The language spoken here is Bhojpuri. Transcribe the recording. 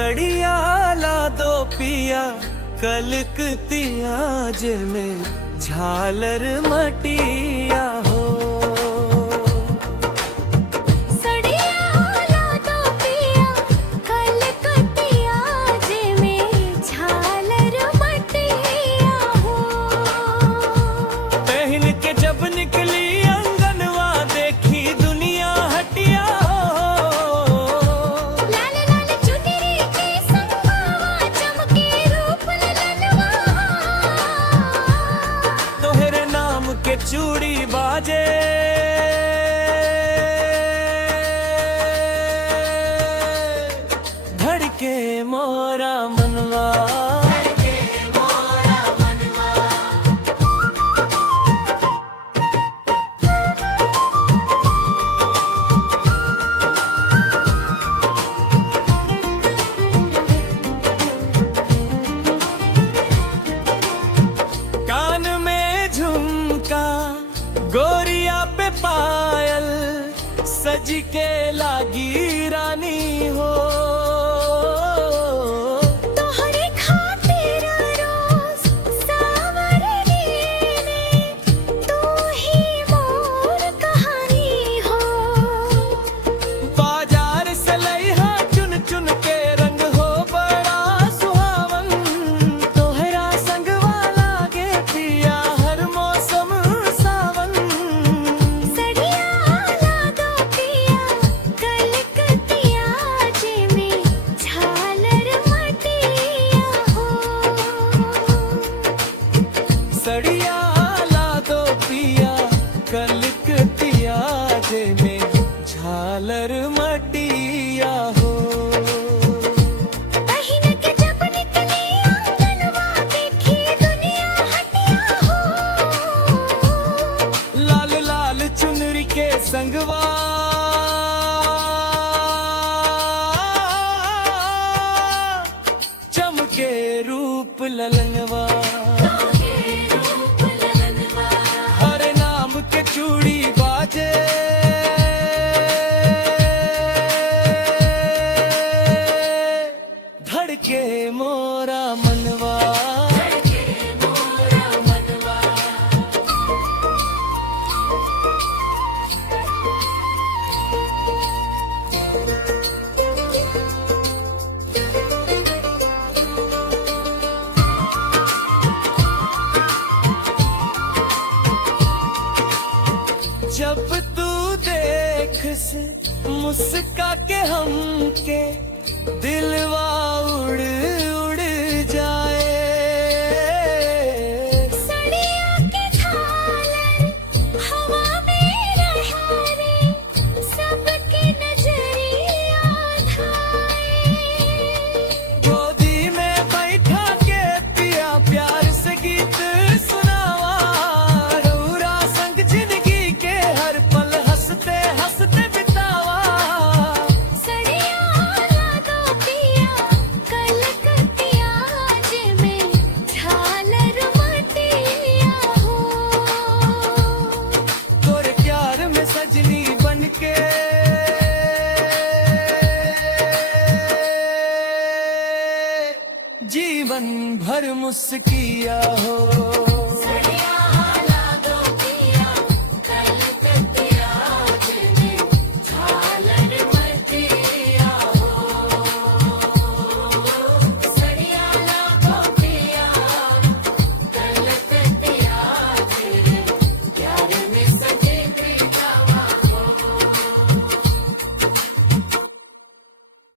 सड़िया ला दो पिया कलकतिया जे में झालर मटिया हो। के चूड़ी बाजे धड़के मोरा मनवा। कान में झुमका गोरिया पे पायल सज के लागी रानी हो। तोहरे खातिर रोज सावरनी ने तू ही मोर कहानी हो। बाजार से लइहा चुन चुन के रंग हो बड़ा सुहावन। तोहरा संगवा लागे पिया हर मौसम सावन। सड़िया ला दो पिया कलकतिया जे में झालर मटिया हो। बहिन के जब निकली आंगनवा देखी दुनिया हटिया हो। लाल लाल चुनरी के संगवा चमके रूप ललनवा। हरे नाम के चूड़ी बाजे धड़के मोरा मनवा। जब तू देख से मुस्का के हमके दिलवा उड़ उड़ जाए। सड़िया के झालर हवा में रहारे सबके नजरिया धाए। गोदी में बैठा के पिया प्यार से गीत सुनावा। रौरा संग जिंदगी के हर पल हंसते हंसते बितावा। सड़िया ला दो पिया कलकतिया जे में झालर मटिया हो। तोरे प्यार में सजनी बनके जीवन भर मुस्किया हो।